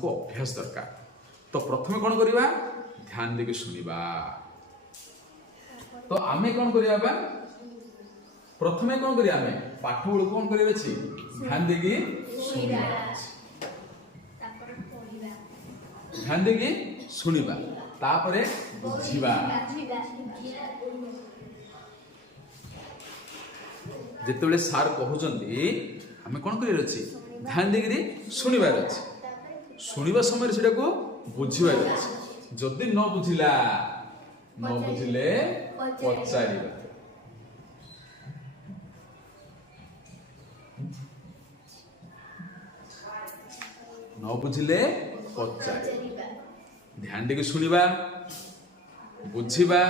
को अभ्यास दरकार। तो प्रथमे कौन करवा ध्यान देके सुनिबा। तो आमे कौन करवा बा प्रथमे कौन करिया आमे पाठ गुड़ कौन करिया अछि ध्यान देके सुनिबा ध्यान देके सुनिबा तापरे बुझिबा। जेतेबेले सार कहउचंदी आमे कौन करिया अछि ध्यान देके सुनिबार अछि। सुनिबा समय सेटा को बुझिबार अछि। जदि न बुझिला न बुझिले पचारिबा। न बुझिले पचारिबा। ध्यान देके सुनिबा बुझिबा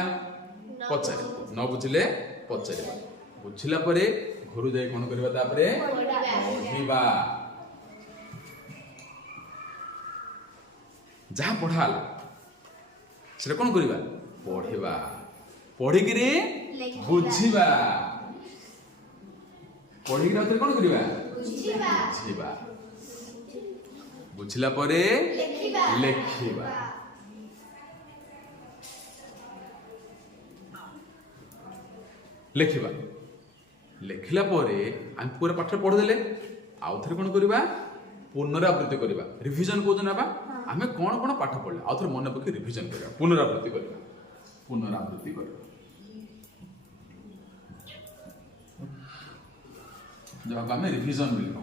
पचारिबा। न बुझिले पचारिबा। बुझिला परे घर जाई कोन करबा तापरे पढ़िबा। जहाँ पढ़ाल से कौन करवा पढ़िबा। पढ़िकी बुझिबा। पढ़िकी कौन करवा बुझिबा। बुझिला परे लेखिबा। लेखिबा लेखिला परे हम पूरा पाठ पढ़देले आउ थरे कौन करवा पुनरावृत्ति करवा। रिविजन को ना आमे कौन कौन पाठ पढ़ले आउ थरे मन पके रिविजन करवा पुनरावृत्ति करवा। पुनरावृत्ति करवा जब आमे रिविजन मिलबा।